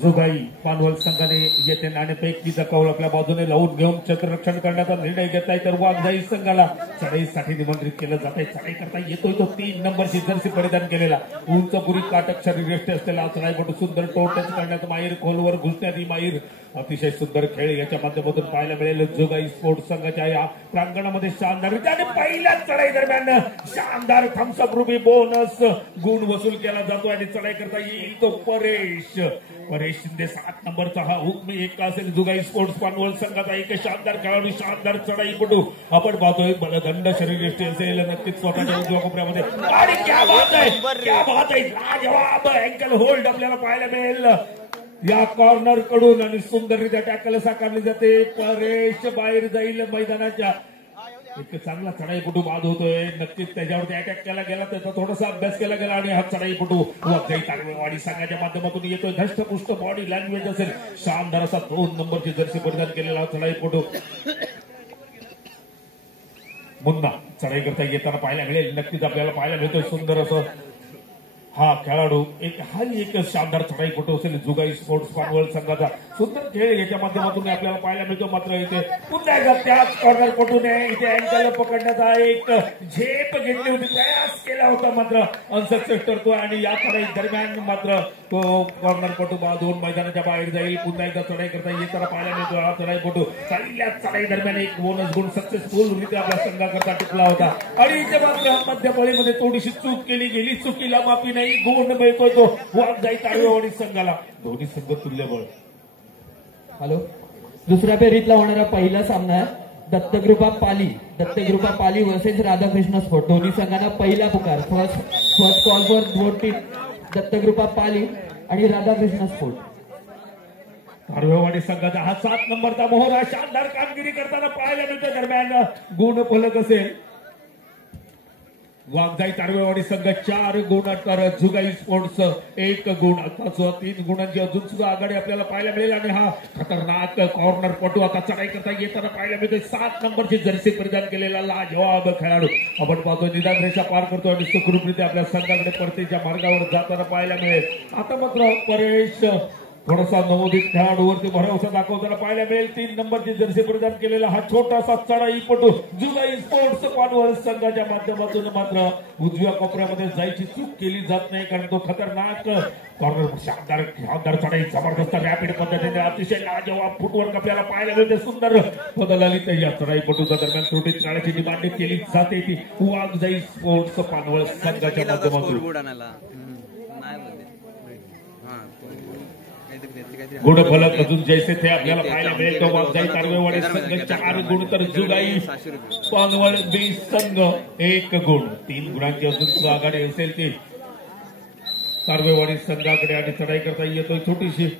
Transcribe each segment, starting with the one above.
जोगाई पानवल संघाने येथे नाणेफेकीचा कौल आपल्या बाजूने लावून घेऊन क्षेत्ररक्षण करण्याचा निर्णय घेतलाय, तर वाघजाई संघाला चढाईसाठी निमंत्रित केलं जात आहे. चढाई करता येतोय तो 3 नंबरची जर्सी परिधान केलेला उंचपुरी काटक शरीरयष्टी असलेला चढाईपटू सुंदर टोटच करण्यात माहीर, खोलवर घुसण्यात माहीर, अतिशय सुंदर खेळ याच्या माध्यमातून पाहायला मिळेल. जोगाई स्पोर्ट्स संघाच्या या प्रांगणामध्ये शानदार आणि पहिल्याच चढाई दरम्यान शानदार थम्सअप रुपी बोनस गुण वसूल केला जातो आणि चढाई करता येईल तो परेश शिंदे 7 नंबरचा हा हुकमी एक असेल. जोगाई स्पोर्ट्स पानवल संघाचा एक शानदार खेळाडू, शानदार चढाईपटू आपण पाहतोय. बलदंड शरीरयष्टी असेल नक्कीच स्वतःच्या उजव्या कोपऱ्यामध्ये आणि क्या बात आहे, क्या बात आहे, लाजवाब अँकल होल्ड आपल्याला पाहायला मिळेल या कॉर्नर कडून आणि सुंदररित्या टॅकल साकारली जाते. परेश बाहेर जाईल मैदानाच्या. एक चांगला चढाईपटू बाद होतोय, नक्कीच त्याच्यावरती अटॅक केला गेला, त्याचा थोडासा अभ्यास केला गेला आणि हा चढाईपटू वाघजाई तारवेवाडी संघाच्या माध्यमातून येतोय. धष्टपुष्ट बॉडी लँग्वेज असेल, शानदार असा 2 नंबरची जर्सी परिधान केलेला चढाईपटू मुन्ना चढाई करता येताना पाहायला मिळेल. नक्कीच आपल्याला पाहायला मिळतोय सुंदर असं हा खेळाडू एक शानदार चढाईपटू असेल. जोगाई स्पोर्ट्स पानवल संघाचा सुंदर खेळ याच्या माध्यमातून आपल्याला पाहायला मिळतो. मात्र इथे पुन्हा एकदा त्याच कॉर्नर पटूने इथे अँकल पकडण्याचा एक झेप घेतली होती, प्रयास केला होता, मात्र अनसक्सेस ठरतोय आणि या चढाई दरम्यान मात्र तो कॉर्नर पटू बाजून मैदानाच्या बाहेर जाईल. पुन्हा एकदा चढाई करता येताना पाहायला मिळतो हा चढाईपटू पहिल्या चढाई दरम्यान एक बोनस गुण सक्सेसफुल रित्या आपल्या संघाकरता टिकला होता आणि इथे मात्र मध्य फळीमध्ये थोडीशी चूक केली गेली, चुकीला माफी नाही, गुण मिळतोय तो वाघजाई तारवेवाडी संघाला. दोन्ही संघ तुल्यबळ. हॅलो, दुसऱ्या फेरीतला होणारा पहिला सामना दत्तकृपा पाली वर्सेस राधाकृष्ण स्पोर्ट. दोन्ही संघांना पहिला पुकार. First call for both team Dattakrupa Pali आणि राधाकृष्ण स्पोर्ट. तारवेवाडी संघाचा हा 7 नंबरचा मोहरा शानदार कामगिरी करताना पाहायला मिळते. दरम्यान गुण फलक असेल. वाघजाई तारवेवाडी संघ 4 गुण, तर जोगाई स्पोर्ट्स 1 गुण. आता 3 गुणांची अजून सुद्धा आघाडी आपल्याला पाहायला मिळेल आणि हा खतरनाक कॉर्नर पटू आता चढाई करता येताना पाहायला मिळते. 7 नंबरची जर्सी परिधान केलेला लाजवाब खेळाडू आपण पाहतोय निदान रेषा पार करतोय आणि सुखरूपरित्या आपल्या संघाकडे परतीच्या मार्गावर जाताना पाहायला मिळेल. आता मात्र परेश थोडासा नवोदित खेळाडूवरती भरवसा दाखवताना पाहायला मिळेल. 3 नंबरची जर्सी परिधान केलेला हा छोटासा चढाईपटू जोगाई स्पोर्ट्स पानवल संघाच्या माध्यमातून मात्र उजव्या कोपऱ्यामध्ये जायची चूक केली जात नाही, कारण तो खतरनाक कॉर्नर शानदार चढाई जबरदस्त रॅपिड पद्धतीने अतिशय लाजवाब फुटवर्क आपल्याला पाहायला मिळते. सुंदर बदल आली तर या चढाईपटूच्या दरम्यान त्रुटी टाळण्याची डिमांड केली जाते ती वाघजाई स्पोर्ट्स पानवल संघाच्या माध्यमातून. गुण फलक अजून जैसे थे आपल्याला पाहायला मिळेल. तो वाघजाई तारवेवाडी संघ 4 गुण, तर जोगाई पानवल बी संघ 1 गुण. 3 गुणांची अजून सुद्धा आघाडी असेल ती तारवेवाडी संघाकडे आणि चढाई करता येतोय. छोटीशी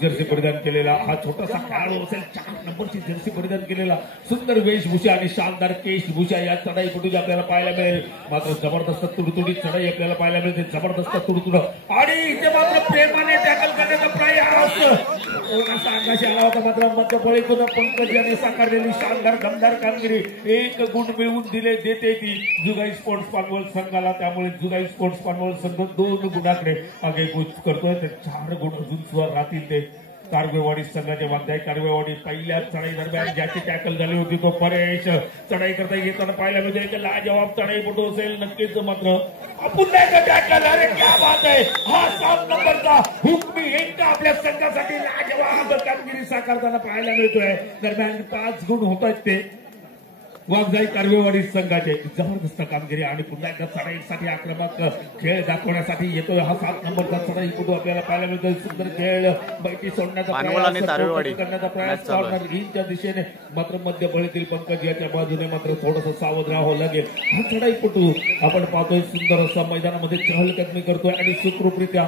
जर्सी परिधान केलेला हा छोटासा खेळाडू असेल. 4 नंबरची जर्सी परिधान केलेला सुंदर वेशभूषा आणि शानदार केशभूषा या चढाईपटूची आपल्याला पाहायला मिळेल. मात्र जबरदस्त तुडतुडी चढाई आपल्याला पाहायला मिळते. जबरदस्त तुडतुड आणि इथे मात्र प्रेमाने टॅकल करण्याचा प्रयास अंगाशी आला होता, मात्र मध्य फळीतून पंकज यांनी साकारलेली शानदार दमदार कामगिरी 1 गुण मिळवून देते ती जोगाई स्पोर्ट्स पानवल संघाला. त्यामुळे जोगाई स्पोर्ट्स पानवल संघ 2 गुणाकडे आगेकूच करतोय. ते 4 गुण अजून सुद्धा राहतील ते तारवेवाडी संघाचे. वाघजाई तारवेवाडी पहिल्या चढाई दरम्यान ज्याची टॅकल झाली होती तो परेश चढाई करता येताना पाहायला मिळते. लाजवाब चढाईपटू असेल नक्कीच, मात्र पुन्हा एकदा टॅकल. अरे क्या बात आहे, हा 7 नंबरचा हुकमी एक आपल्या संघासाठी लाजवाब कामगिरी साकारताना पाहायला मिळतोय. दरम्यान 5 गुण होत आहेत ते वाघजाई तारवेवाडी संघाचे. जबरदस्त कामगिरी आणि पुन्हा एकदा चढाईसाठी आक्रमक खेळ दाखवण्यासाठी येतोय हा 7 नंबरचा चढाईपटू आपल्याला पाहायला मिळतोय. सुंदर खेळ बैठी सोडण्याचा प्रयास कॉर्नर हिंच्या दिशेने, मात्र मध्य फळीतील पंकज याच्या बाजूने मात्र थोडंसं सावध राहावं लागेल. हा चढाईपटू आपण पाहतोय सुंदर असा मैदानामध्ये चहलकदमी करतोय आणि सुखरूपरित्या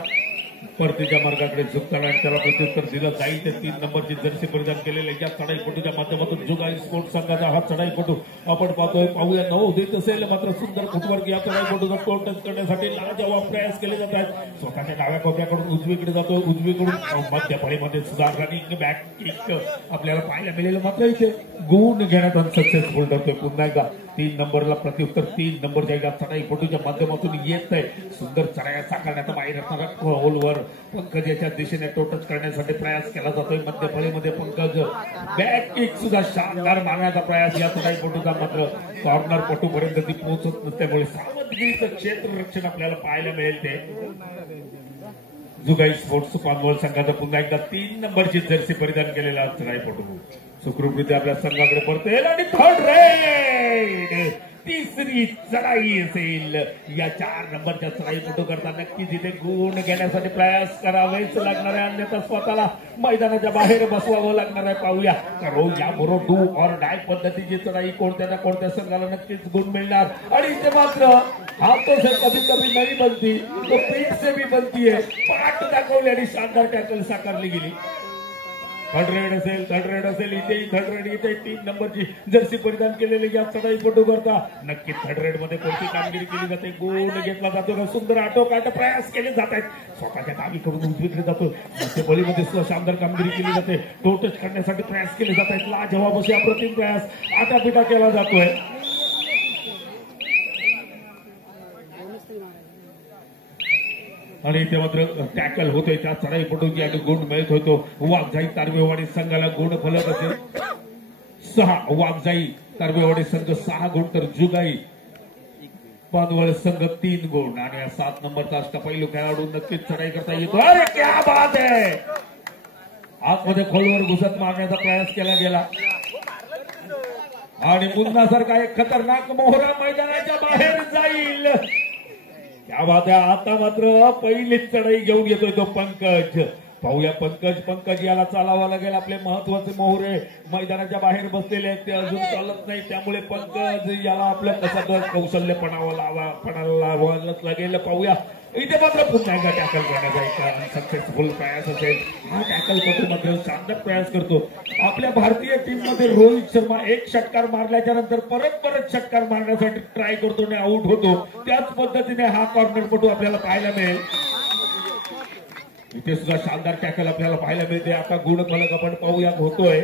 परतीच्या मार्गाकडे झुकताना त्याला प्रत्युत्तर दिलं जाईल. ते 3 नंबरची जर्सी परिधान केलेल्या या चढाईपटूच्या माध्यमातून जोगाई स्पोर्ट्स संघाचा हा चढाईपटू आपण पाहूया नवोदित असेल, मात्र सुंदर फुटवर्क या चढाईपटूचा टोल टच करण्यासाठी लाजवाब प्रयास केले जात आहेत. स्वतःच्या डाव्या कोपऱ्याकडून उजवीकडे जातो, उजवीकडून मध्य फळीमध्ये सुद्धा रनिंग बॅक किक आपल्याला पाहायला मिळेल. मात्र इथे गुण घेण्यात अनसक्सेसफुल ठरतोय. पुन्हा एकदा 3 नंबरला प्रत्युत्तर 3 नंबरच्या एका चढाईपटूच्या माध्यमातून येत आहे. सुंदर चढाया साकारण्याचा बाहेर असणारा खोलवर पंकज याच्या दिशेने टोटच करण्यासाठी प्रयास केला जातोय. मध्यफळीमध्ये पंकज बॅक किक सुद्धा शानदार मारण्याचा प्रयास या चढाईपटूचा, मात्र कॉर्नर पटूपर्यंत ती पोहोचत नसल्यामुळे सावधगिरीचं क्षेत्ररक्षण आपल्याला पाहायला मिळेल. ते जुगाई स्पोर्ट्स पानवळ संघाचा पुन्हा एकदा 3 नंबरची जर्सी परिधान केलेला चढाईपटू सुखरूपरित्या आपल्या संघाकडे परतेल आणि थर्ड रेड तिसरी चढाई असेल. या 4 नंबरच्या चढाईपटू करता नक्कीच इथे गुण घेण्यासाठी प्रयास करावेच लागणार आहे, अन्यथा स्वतःला मैदानाच्या बाहेर बसवावं लागणार आहे. पाहूया करो या बरोबर डू ऑर डाय पद्धतीची चढाई कोणत्या ना कोणत्या संघाला नक्कीच गुण मिळणार. आणि इथे मात्र हातों से कभी कभी नहीं बनती तो पीठ से भी बनती है. पाठ दाखवली आणि शानदार टॅकल साकारली गेली. थर्ड रेड असेल इथेही थर्ड रेड. इथे 3 नंबरची जर्सी परिधान केलेली या चढाईपटू करता नक्की थर्ड रेड मध्ये कोणती कामगिरी केली जाते, गुण घेतला जातो का, सुंदर आटोकाट प्रयास केले जात आहेत. स्वतःच्या डावीकडून उजवीकडे जातो, बलीमध्ये सुद्धा शानदार कामगिरी केली जाते. टो टच करण्यासाठी प्रयास केले जात आहेत. लाजवाब असे अप्रतिम प्रयास आटापिटा केला जातोय. आणि इथे मात्र टॅकल होतोय त्या चढाईपटूची आणि गुण मिळत होतो. वाघजाई तारवेवाडी संघाला गुण फलक असेल 6. वाघजाई तारवेवाडी संघ 6 गुण तर जुगाई पानवळ संघ 3 गुण. आणि 7 नंबरचा अष्टपैलू खेळाडू नक्कीच चढाई करता येतो. अरे क्या बात आहे. आतमध्ये खोलवर घुसत मारण्याचा प्रयास केला गेला आणि मुन्ना सारखा एक खतरनाक मोहरा मैदानाच्या बाहेर जाईल. क्या बात आहे. आता मात्र पहिलीच चढाई घेऊन येतोय तो पंकज. पाहूया पंकज याला चालावा लागेल. आपले महत्वाचे मोहरे मैदानाच्या बाहेर बसलेले आहेत, ते अजून चालत नाही. त्यामुळे पंकज याला आपलं कसं कौशल्यपणाला लावायलाच लागेल. पाहूया इथे मात्र पुन्हा एकदा टॅकल करण्याचा एक सक्सेसफुल प्रयास असेल. हा टॅकल करतो मात्र शानदार प्रयास करतो. आपल्या भारतीय टीम मध्ये रोहित शर्मा एक षटकार मारल्याच्या नंतर परत षटकार मारण्यासाठी ट्राय करतो आणि आउट होतो. त्याच पद्धतीने हा कॉर्नर पटू आपल्याला पाहायला मिळेल. इथे सुद्धा शानदार टॅकल आपल्याला पाहायला मिळते. आता गुण फलक आपण पाहूया होतोय.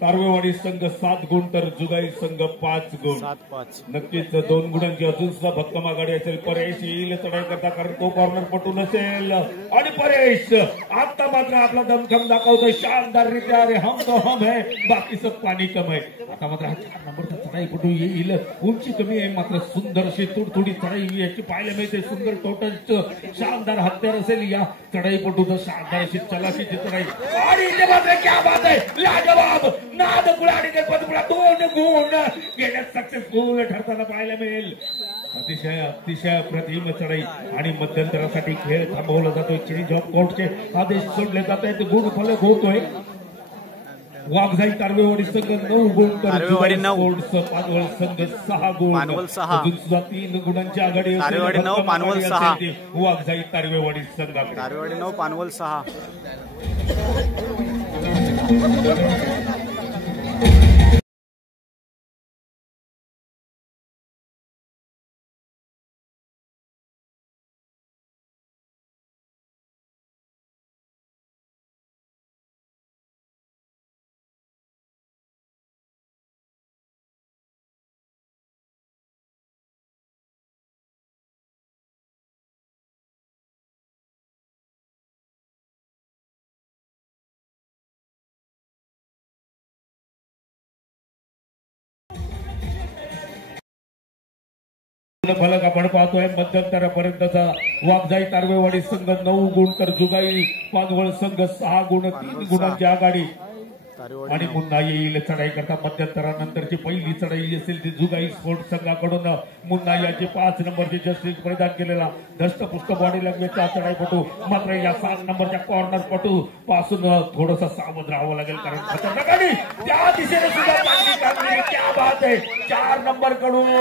तारवेवाडी संघ 7 गुण तर जुगाई संघ 5 गुण. नक्कीच 2 गुणांची अजून सुद्धा भक्कम आघाडी असेल. परेश येईल चढाई करता, कारण तो कॉर्नर पटू नसेल. आणि परेश आता मात्र आपला दमखम दाखवतोय शानदाररित्या. अरे हम तो हम है, बाकी सब पाणी कम है. आता मात्र हा 4 नंबरचा चढाईपटू येईल. उंची कमी आहे मात्र सुंदर अशी तुडतुडी चढाई याची पाहायला मिळते. सुंदर टोटल शानदार हत्यार असेल या चढाईपटूचं. शानदार अशी चलाशीची चढाई. आणि इथे मात्र क्या बात आहे. लाजवाब नाद गुळाडीने पदपुळा 2 गुण घेण्यात सक्सेसफुल ठरताना पाहायला मिळेल. अतिशय प्रतिम चढाई. आणि मध्यंतरासाठी खेळ थांबवला जातोय. चेंज ऑफ कोर्टचे आदेश सोडले जात आहेत. गुण फलक होतोय. वाघजाई तारवेवाडी संघ 9 गुण तर पानवळ संघ 6 गुण. अजून सुद्धा 3 गुणांची आघाडी. तारवेवाडी 9 पानवळ 6. वाघजाई तारवेवाडी संघाकडे. तारवेवाडी 9 पानवळ 6. फलक आपण पाहतोय. मध्यंतरापर्यंतचा वाघजाई तारवेवाडी संघ 9 गुण तर जुगाई पानवळ संघ 6 गुण. 3 गुणांची आघाडी. आणि पुन्हा येईल चढाई करता. मध्यंतरानंतरची पहिली चढाई असेल ती जुगाई स्पोर्ट्स संघाकडून. मुन्ना याची 5 नंबरची जर्सी परिधान केलेला धष्टपुष्ट बॉडी लँग्वेजचा चढाईपटू. मात्र या 7 नंबरच्या कॉर्नर पटू पासून थोडंसं सावध राहावं लागेल, कारण खतरनाक आणि त्या दिशेने सुद्धा चांगली कामगिरी. क्या बात आहे. 4 नंबर कडून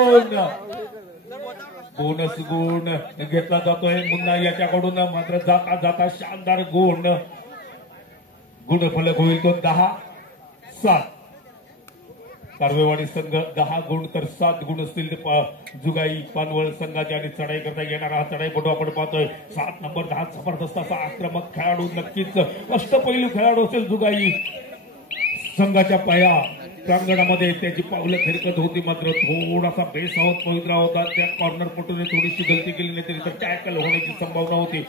बोनस गुण घेतला जातोय मुन्ना याच्याकडून. मात्र जाता जाता शानदार गुण फलक होईल तो 10-7. तारवेवाडी संघ 10 गुण तर 7 गुण असतील ते जुगाई पानवळ संघाचे. आणि चढाई करता येणारा हा चढाईपटू आपण पाहतोय 7 नंबर. 10 जबरदस्त असा आक्रमक खेळाडू. नक्कीच अष्टपैलू खेळाडू असेल जुगाई संघाच्या पाया. प्रांगणामध्ये त्याची पावलं फिरकत होती, मात्र थोडासा बेसावत पवित्रा होता. त्या कॉर्नर पटूने थोडीशी गलती केली नाही तरी तर टॅकल होण्याची संभावना होती.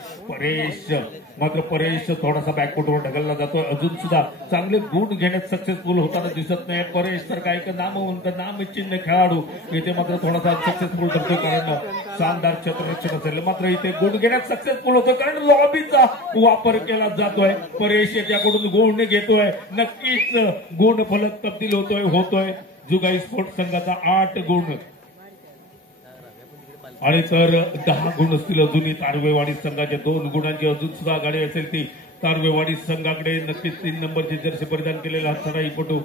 परेश थोडासा बॅकफुटवर ढकलला जातोय. अजून सुद्धा चांगले गुण घेण्यात सक्सेसफुल होताना दिसत नाही. परेश तर काय नामवंत नामचिन्ह खेळाडू इथे मात्र थोडासा सक्सेसफुल ठरतो, कारण शानदार क्षेत्ररक्षण असेल. मात्र इथे गुण घेण्यात सक्सेसफुल होतो कारण लॉबीचा वापर केला जातोय. परेश याच्याकडून गुण घेतोय. नक्कीच गुण फलक तब्दील होतोय. जुगाई स्पोर्ट्स संघाचा 8 गुण आणि तर 10 गुण असतील अजूनही तारवेवाडी संघाच्या 2 गुणांची अजून सुद्धा आघाडी असेल ती तारवेवाडी संघाकडे. नक्कीच 3 नंबरची जर्सी परिधान केलेला हा चढाईपटू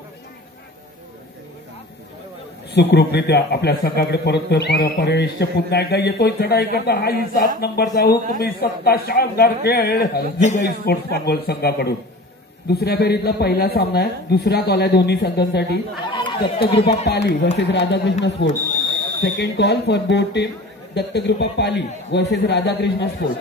सुखरूपरित्या आपल्या संघाकडे परत परेश पुन्हा एकदा येतोय चढाई करता. हाही 7 नंबरचा हुकमी सत्ता शानदार खेळ जुगाई स्पोर्ट्स पानवल संघाकडून. दुसऱ्या फेरीतला पहिला सामना आहे. दुसरा कॉल आहे दोन्ही संघांसाठी. Dattakrupa Pali versus Radhakrishna sports. Second call for both team. Dattakrupa Pali versus Radhakrishna sports.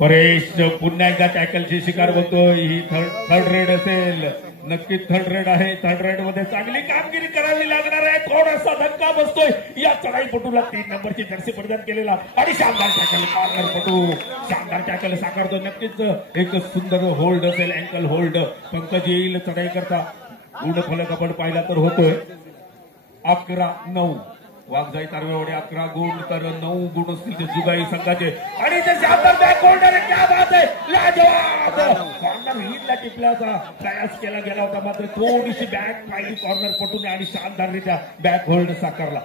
Paresh पुन्हा एकदा टॅकलची शिकार होतोय. ही थर्ड रेड असेल. नक्कीच थर्ड रेड आहे. थर्ड रेड मध्ये चांगली कामगिरी करावी लागणार आहे. थोडासा धक्का बसतोय या चढाईपटूला. 3 नंबरची जर्सी परिधान केलेला आणि शानदार टॅकल कॉर्नरपटू शानदार टॅकल साकारतो. नक्कीच एक सुंदर होल्ड असेल, अँकल होल्ड. पंकज येईल चढाई करता. गुण फलक आपण पाहिला तर होतोय 11-9. वाघजाई तारवेवाडी 11 गुण तर 9 गुण असतील ते जुगाई संघाचे. आणि ते शानदार बॅक होल्डर क्या बात आहे, लाजवाब. कॉर्नर हिटला टिपल्याचा प्रयास केला गेला होता, मात्र थोडीशी बॅक पाहिली कॉर्नर पटून आणि शानदाररित्या बॅक होल्ड साकारला.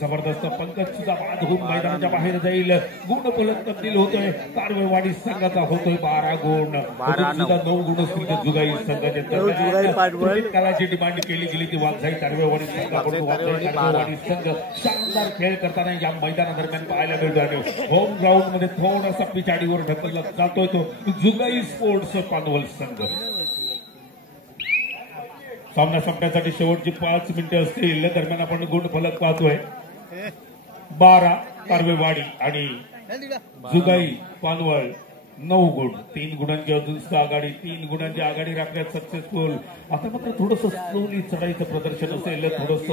जबरदस्त. पंकज सुद्धा बाद होऊन मैदानाच्या बाहेर जाईल. गुण फलक तब्दील होतोय. तारवेवाडी संघाचा होतोय 12 गुण. सुद्धा 9 गुण असतील ते जुगाई संघाचे. कालाची डिमांड केली गेली ती वाघजाई तारवेवाडी संघाकडून. वाघजाई तारवेवाडी संघ शानदार खेळ करताना या मैदानादरम्यान पाहायला मिळतो आणि होम ग्राउंड मध्ये थोडासा पिछाडीवर ढकलला जातोय तो जुगाई स्पोर्ट्स पानवल संघ. सामना संपण्यासाठी शेवटची 5 मिनिटे असतील. दरम्यान आपण गुण फलक पाहतोय 12 तारवेवाडी आणि जुगाई पानवल 9 गुण. 3 गुणांची अजून आघाडी. 3 गुणांची आघाडी राखण्यात सक्सेसफुल. आता मात्र थोडस स्लोली चढाईचं प्रदर्शन असेल. थोडस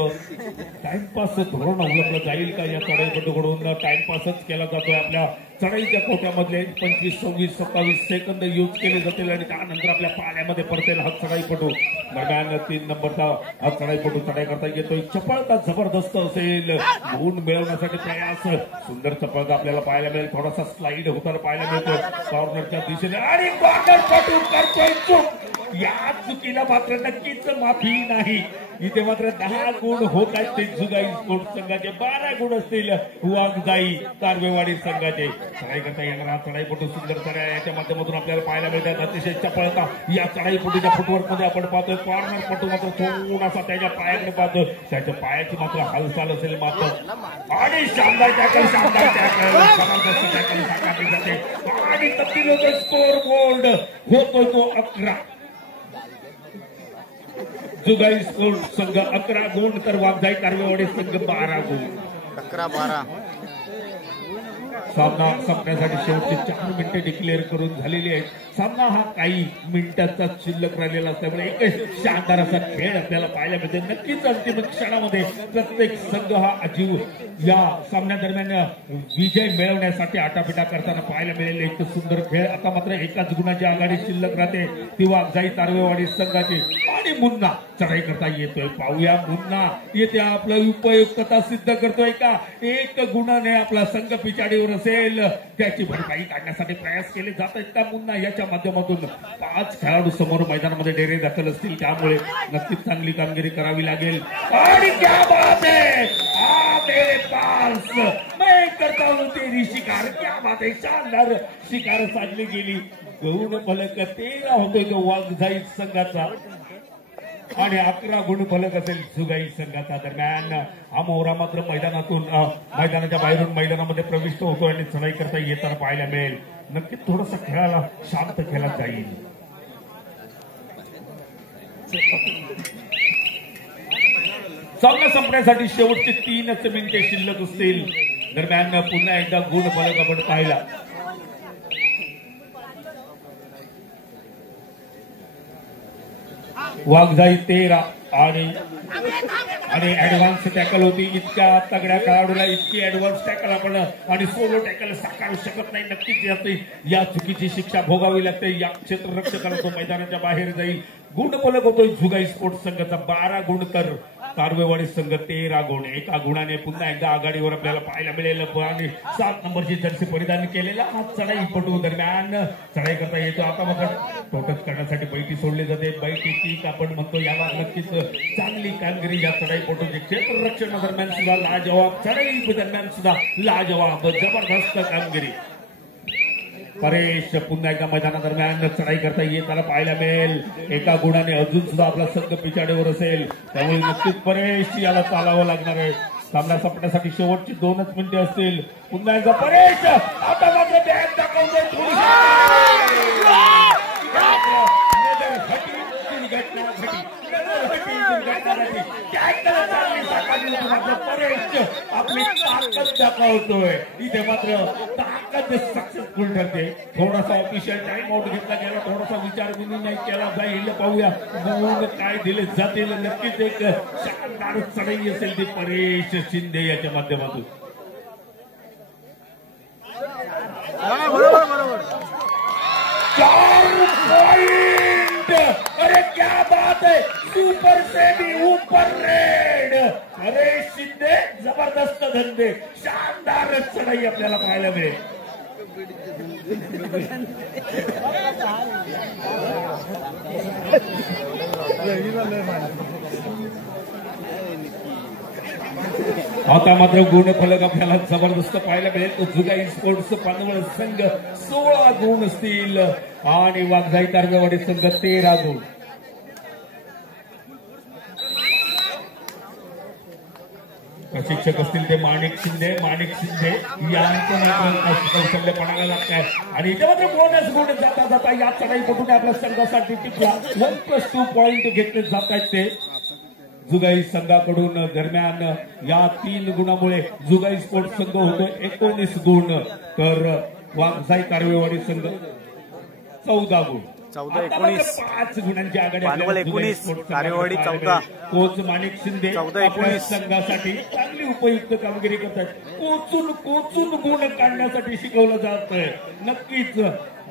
टाइमपास धोरण अवलंबलं जाईल का या चढाईपटूकडून. टाइमपासच केला जातोय. आपल्या चढाईच्या कोट्यामधले 25, 26, 27 सेकंद यूज केले जातील आणि त्यानंतर आपल्या पाण्यामध्ये पडतेल हा चढाईपटू. दरम्यान 3 नंबरचा हा चढाईपटू चढाई करता येतोय. चपळता जबरदस्त असेल. गुण मिळवण्यासाठी प्रयास. सुंदर चपळता आपल्याला पाहायला मिळेल. थोडासा स्लाइड होताना पाहायला मिळतो कॉर्नरच्या दिशेने आणि कॉर्नरपटू करतोय चूक. या चुकीला मात्र नक्कीच माफी नाही. इथे मात्र 10 गुण होत आहेत ते जुगाई स्पोर्ट्स संघाचे. 12 गुण असतील वाघजाई तारवेवाडी संघाचे. चढाई करता येणार हा चढाईपटू सुंदर चढाई याच्या माध्यमातून आपल्याला पाहायला मिळतात. अतिशय चपळता या चढाईपटूच्या फुटवर्क मध्ये आपण पाहतोय. कॉर्नर पटू मात्र थोडासा त्याच्या पायाकडे पाहतोय. त्याच्या पायाची मात्र हालचाल असेल मात्र. आणि शानदार टॅकल शानदार टॅकल जबरदस्त टॅकल साकारली जाते आणि तब्दील होतोय. स्कोर बोर्ड होतोय तो 11. जुगाई स्पोर्ट्स संघ 11 गुण तर वाघजाई तारवेवाडी संघ 12 गुण. 11-12. सामना संपण्यासाठी शेवटचे 4 मिनिटे डिक्लेअर करून झालेली आहेत. सामना हा काही मिनिटांचा शिल्लक राहिलेला असल्यामुळे एक शानदार असा खेळ आपल्याला पाहायला मिळते. नक्कीच अंतिम क्षणामध्ये प्रत्येक संघ हा अजीव या सामन्यादरम्यान विजय मिळवण्यासाठी आटापिटा करताना पाहायला मिळेल एक सुंदर खेळ. आता मात्र एकाच गुणाची आघाडी शिल्लक राहते ती वाघजाई तारवेवाडी संघाची. आणि मुन्ना चढाई करता येतोय. पाहूया मुन्ना येथे आपलं उपयुक्तता सिद्ध करतोय का. 1 गुणाने आपला संघ पिछाडीवर असेल त्याची भरपाई काढण्यासाठी प्रयास केले जात आहेत का मुन्ना याच्या माध्यमातून. 5 खेळाडू समोर मैदानामध्ये डेरे दाखल असतील त्यामुळे नक्कीच चांगली कामगिरी करावी लागेल. आणि क्या बात है, मेरे पास मैं करता हूं तेरी शिकार. क्या बात है, शानदार शिकार साधली गेली. गुण फलक 13 होतोय तो वाघजाई संघाचा आणि 11 गुण फलक असेल जुगाई संघाचा. दरम्यान हा मोहरा मात्र मैदानातून मैदानाच्या बाहेरून मैदानामध्ये प्रविष्ट होतो आणि चढाई करता येताना पाहायला मिळेल. नक्कीच थोडासा खेळाला शांत केला जाईल. सामना संपण्यासाठी शेवटचे 3 मिनिटे शिल्लक असतील. दरम्यान पुन्हा एकदा गुण फलक आपण पाहिला. वाघजाई 13 आणि ऍडव्हान्स टॅकल होती. इतक्या तगड्या खेळाडूला इतकी ऍडव्हान्स टॅकल आपण आणि सोलो टॅकल साकारू शकत नाही. नक्कीच या चुकीची शिक्षा भोगावी लागते. या क्षेत्ररक्षकाला तो मैदानाच्या बाहेर जाईल. गुणफलक होतोय जुगाई स्पोर्ट्स संघाचा 12 गुण तर तारवेवाडी संघ 13 गुण. एका गुणाने पुन्हा एकदा आघाडीवर आपल्याला पाहायला मिळेल. आणि 7 नंबरची जर्सी परिधान केलेला हा चढाईपटू दरम्यान चढाई करता येतो. आता मात्र टोटच करण्यासाठी बैठी सोडली जाते. बैठी किक आपण म्हणतो. याला नक्कीच चांगली कामगिरी या चढाईपटूची. क्षेत्ररक्षणादरम्यान सुद्धा लाजवाब, चढाई दरम्यान सुद्धा लाजवाब, जबरदस्त कामगिरी. परेश पुन्हा एकदा मैदानादरम्यान चढाई करता येताना पाहायला मिळेल. एका गुणाने अजून सुद्धा आपला संघ पिछाडीवर असेल. त्यामुळे नक्कीच परेश याला चालावं लागणार आहे. सामना संपण्यासाठी शेवटची 2च मिनिटे असतील. पुन्हा एकदा परेश आता मात्र बॅग दाखवतोय. आपली ताकद दाखवतोय. इथे मात्र ताकद सक्सेसफुल ठरते. थोडासा ऑफिशियल टाइम आउट घेतला गेला. थोडासा विचार विनिमय केला जाईल. पाहूया काय दिले जातील. नक्कीच एक शानदार चढाई असेल ती परेश शिंदे याच्या माध्यमातून. बरोबर 4 पॉइंट. अरे क्या बात है. सुपर से भी ऊपर रेड. परेश शिंदे जबरदस्त धंदे. शानदार चढाई आपल्याला पाहायला मिळेल. आता मात्र गुणफलक आपल्याला जबरदस्त पाहायला मिळेल. तो जुगाई स्पोर्ट्स पानवळ संघ 16 गुण असतील आणि वाघजाई तारवेवाडी संघ 13 गुण. प्रशिक्षक असतील ते माणिक शिंदे यांचं कौशल्यपणाला लागतंय. आणि इथे मात्र बोनस गुण जाता जाता या चढाईपटून आपल्या संघासाठी टिकला 1+2 पॉइंट घेतले जात आहेत ते जुगाई संघाकडून. दरम्यान या 3 गुणामुळे जुगाई स्पोर्ट्स संघ होतो 19 गुण तर वाघजाई तारवेवाडी संघ 14 गुण. 14-19 5 गुणांची आघाडी. पानवल 19 तारवेवाडी 14. कोच माणिक शिंदे 14-19 संघासाठी चांगली उपयुक्त कामगिरी करतात. कोचून गुण काढण्यासाठी शिकवलं जात आहे. नक्कीच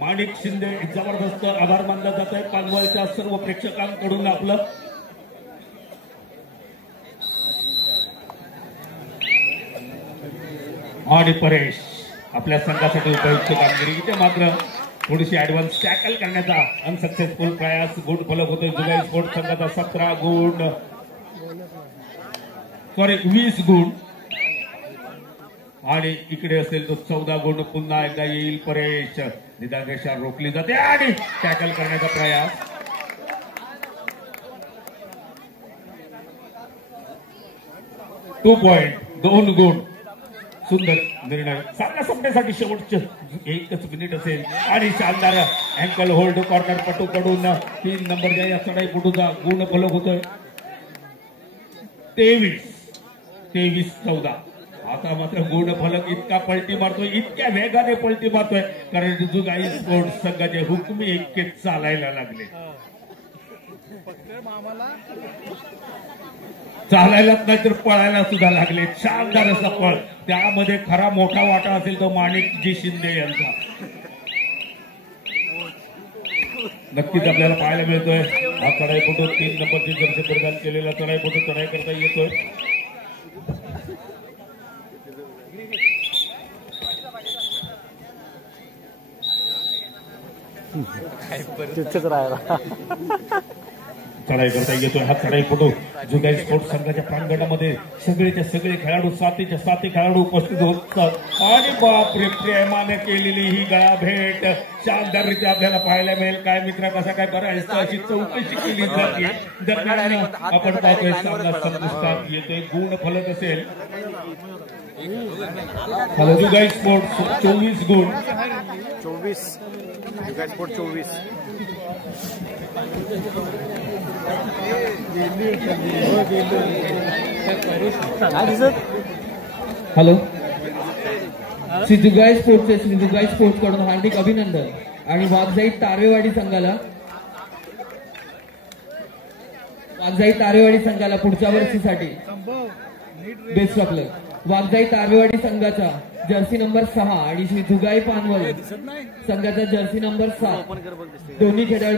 माणिक शिंदे जबरदस्त आभार मानला जात आहे पानवलच्या सर्व प्रेक्षकांकडून. आपलं आणि परेश आपल्या संघासाठी उपयुक्त कामगिरी. इथे मात्र थोडीशी ऍडव्हान्स टॅकल करण्याचा अनसक्सेसफुल प्रयास. गुण फलक होतोय जुगाई स्पोर्ट्स संघाचा 17 गुण 20 गुण आणि इकडे असेल तो 14 गुण. पुन्हा एकदा येईल परेश. निदान रेषा रोखली जाते आणि टॅकल करण्याचा प्रयास. टू पॉइंट 2 गुण. सुंदर निर्णय. सामना संपण्यासाठी शेवटचे 1च मिनिट असेल आणि शानदार अँकल होल्ड कॉर्नर पटूकडून 3 नंबरच्या या चढाईपटूचा गुण फलक होतोय 23-14. आता मात्र गुण फलक इतका पलटी मारतोय, इतक्या वेगाने पलटी मारतोय कारण जुगाई स्पोर्ट्स संघाचे हुकमी इतके चालायला लागले. चालायलाच नाही तर पळायला सुद्धा लागले. शानदार असा पळ. त्यामध्ये खरा मोठा वाटा असेल तो माणिकजी शिंदे यांचा. नक्कीच आपल्याला पाहायला मिळतोय हा चढाईपटू 3 नंबरची जर्सी परिधान केलेला चढाईपटू चढाई करता येतोय. चढाई करता येतोय हा चढाईपटू. जुगाई स्पोर्ट्स संघाच्या प्रांगणामध्ये सगळेच्या सगळे खेळाडू 7 खेळाडू उपस्थित होतात आणि बापरे प्रेमाने केलेली ही गळा भेट शानदाररीत्या आपल्याला पाहायला मिळेल. काय मित्र कसा काय करायचं अशी चौकशी केली जाते. दरम्यान आपण पाहतोय सामना संपुष्टात येतोय. गुण फलक असेल जुगाई स्पोर्ट्स 24 गुण 24 जुगाई स्पोर्ट्स 24. हॅलो श्री जुगाई स्पोर्ट्स कडून हार्दिक अभिनंदन आणि वाघजाई तारवेवाडी संघाला वाघजाई तारेवाडी संघाला पुढच्या वर्षीसाठी बेस्ट ऑफ लक। वाघजाई तारेवाडी संघाचा जर्सी नंबर 6 आणि श्री जुगाई पानवळे संघाचा जर्सी नंबर 7 दोन्ही खेळाडू